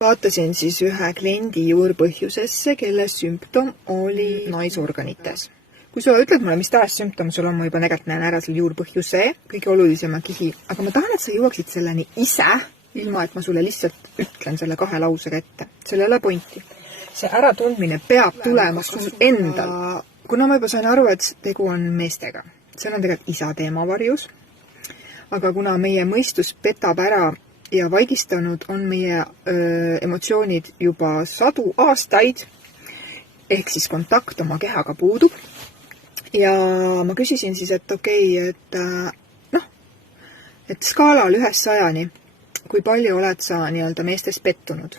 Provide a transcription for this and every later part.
Vaatasin siis ühe kliendi juurpõhjusesse, kelle sümptom oli naisorganites. Kui sa ütled mulle, mis tahes sümptom sul on, ma juba nägelt näen ära selle juurpõhjuse, kõige olulisema kihi, aga ma tahan, et sa jõuaksid selleni ise, ilma et ma sulle lihtsalt ütlen selle 2 lausega ette. Selle ei ole pointi. See äratundmine peab tulema sul endal. Kuna ma juba sain aru, et tegu on meestega, seal on tegelikult isa teema varjus, aga kuna meie mõistus petab ära ja vaigistanud on meie emotsioonid juba 100 aastaid, ehk siis kontakt oma kehaga puudub. Ja ma küsisin siis, et et skaalal 100-ni, kui palju oled sa nii-öelda meestes pettunud?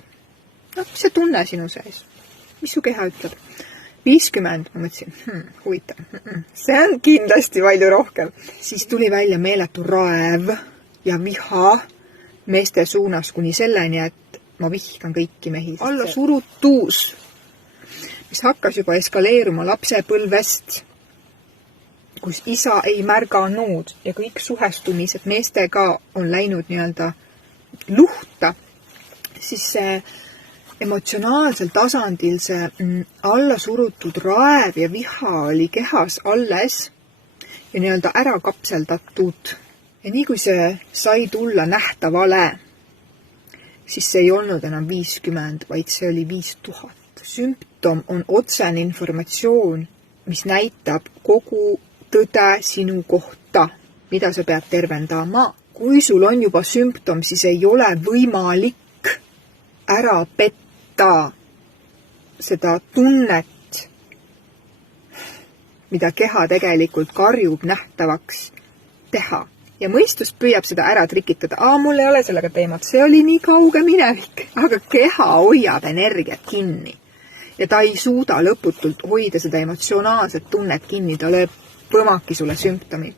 Mis see tunne sinu sees? Mis su keha ütleb? 50, ma mõtlesin, huvitav. See on kindlasti palju rohkem. Siis tuli välja meeletu raev ja viha meeste suunas kuni selleni, et ma vihkan kõiki mehi. Alla surutus, mis hakkas juba eskaleeruma lapsepõlvest, kus isa ei märganud ja kõik suhestumised meestega on läinud nii-öelda luhta, siis see emotsionaalsel tasandil see alla surutud raev ja viha oli kehas alles ja nii-öelda ära kapseldatud. Ja nii kui see sai tulla nähtavale, siis see ei olnud enam 50, vaid see oli 5000. Sümptom on otsene informatsioon, mis näitab kogu tõde sinu kohta, mida sa pead tervendama. Kui sul on juba sümptom, siis ei ole võimalik ära petta seda tunnet, mida keha tegelikult karjub nähtavaks teha. Ja mõistus püüab seda ära trikitada. Mul ei ole sellega teemat, see oli nii kauge minevik. Aga keha hoiab energiat kinni. Ja ta ei suuda lõputult hoida seda emotsionaalset tunnet kinni, ta lööb põmaki sulle sümptomi.